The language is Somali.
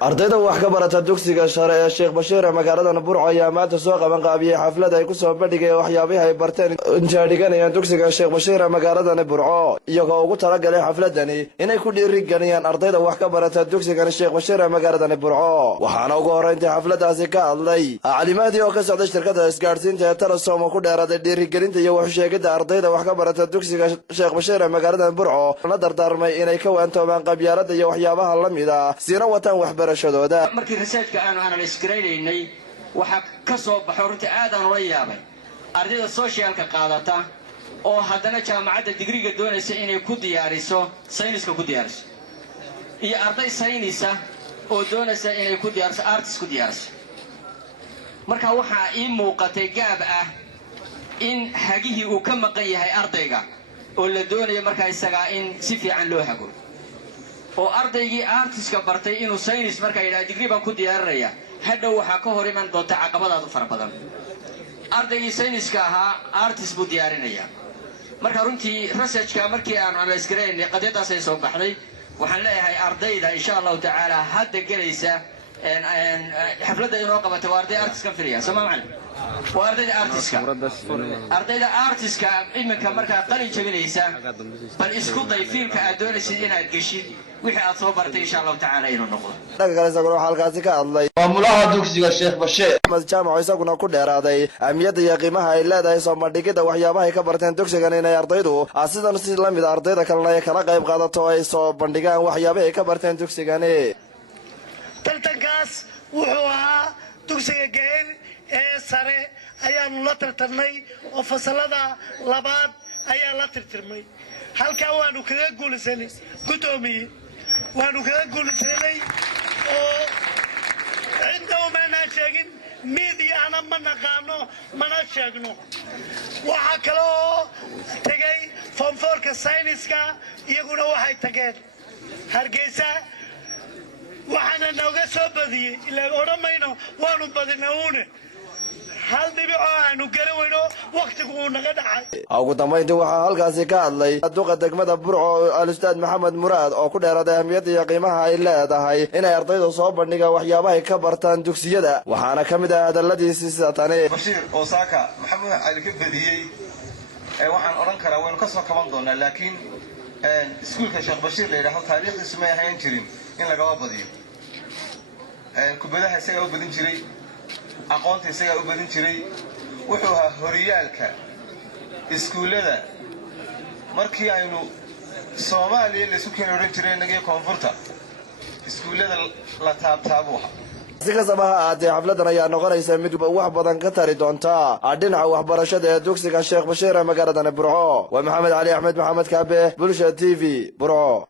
ardayda wax ka barata dugsiga sare ee Sheekh Bashiir ee magaalada Burco ayaa maanta soo qaban qaabiyay xaflad ay ku soo bandhigay waxyaabaha ay barteen inta dhiganayaan dugsiga Sheekh Bashiir ee magaalada Burco iyagoo ugu talagalay xafladani inay ku dhiirigeliyaan ardayda wax ka barata dugsiga Sheekh Bashiir ee magaalada Burco waxaana ugu horeyntii xafladaasi ka hadlay calimaadii oo ka socday shirkadda isgaarsiinta ee Telesom ku dheeraaday dhiirigelinta iyo wax sheegida ardayda wax ka barata dugsiga Sheekh Bashiir ee magaalada Burco la dardaarmay inay ka waantoobaan qabyaaladda iyo waxyaabaha la mid ah sina wataan wax markii researchka aanu analyze gareynay waxa ka soo baxay runtii aad aan ula yaabay ardayda socialka qaadata oo haddana jaamacadda digriga doonaysa inay ku diyaariso sayniska ku diyaariso iyo arday saynisa oo doonaysa inay ku diyaariso arts ku diyaariso marka waxa ii muuqatay gaab ah in hagihii uu ka maqan yahay ardayga oo la doonayo marka isaga in si fiican loo hago oo ardaygii artiska bartay inuu saynis marka yiraahdo degree baan ku diyaarinaya hadhow waxa ka hor iman doonta caqabadaad fara badan ardaygii sayniska ahaa artist buu diyaarinaya marka runtii researchka markii aan analyze gareynay qadiyadaas ay soo baxday waxaan leeyahay ardayda insha Allah taala hadda galaysa xafladda inoo qabatay arday artist ka firiya Soomaaliya ardayda artiska iminka marka qalin jabinaysa bal isku day fiilka aad doonaysid inaad gashid wixii aad soo bartay insha Allah taala inuu noqdo dhaga kale sagoo halkaasi ka hadlay maamulaha dugsiga Sheekh Bashiir jaamac isaguna ku dheeraaday ahmiyadda iyo qiimaha ay leedahay soo bandhigida waxyaabaha ay ka barteen dugsigan inay ardaydu sidan si la mid ardayda kalena ay kala qayb qaadato ay soo bandhigaan waxyaabaha ay ka barteen dugsigan tartankaas wuxuu ahaa dugsiga Geer ee sare ayaanu la tartamay oo fasalada labaad ayaa la tartamay halka waanu kaga guulaysanay gudoomiye waanu kaga guulaysanay oo عندما نشاهد ميديا أنا ما نقانو ما نشاهدنو وحكلو تجي فنفورك ساينسكا يقولوا واحد تجي هرجيسا وحنا نوجا سبدي إلا أورمينو وانو بديناونه hal dibico aanu galawayno waqtigu naga dhacay ugu dambeyntii waxa halkaasi ka hadlay duqa degmada Burco al-Ustaad Maxamed Muraad oo ku dheeraaday ahmiyadda iyo qiimaha ay leedahay inay ardaydu soo bandhigaan waxyaabaha ay ka bartaan dugsiyada waxaana kamid ah hadaladiisii sida tani Bashiir oo saaka Maxamed Ali ka badiyay waxaan oran karaa waynu ka soo kaban doonaa laakiin iskuulka Sheekh Bashiir leeyahay taariikhdiisu ma ahayn jirin in laga badiyo kubadaha isaga u badin jiray aqoonta isaga u badin jiray wuxuu ahaa horiyaalka iskuulada markii aynu Soomaaliya la isku keenay oran jiray naga koonfurta iskuulada la taabtaabuha si kastaba ha ahaatee xafladan ayaa noqonaysa mid wax badan ka tari doonta dhinaca waxbarashada ee dugsiga Sheekh Bashiir ee magaalada Burco waa Maxamed Ali Axmed Maxamed Kaabe Bulsha TV Burco.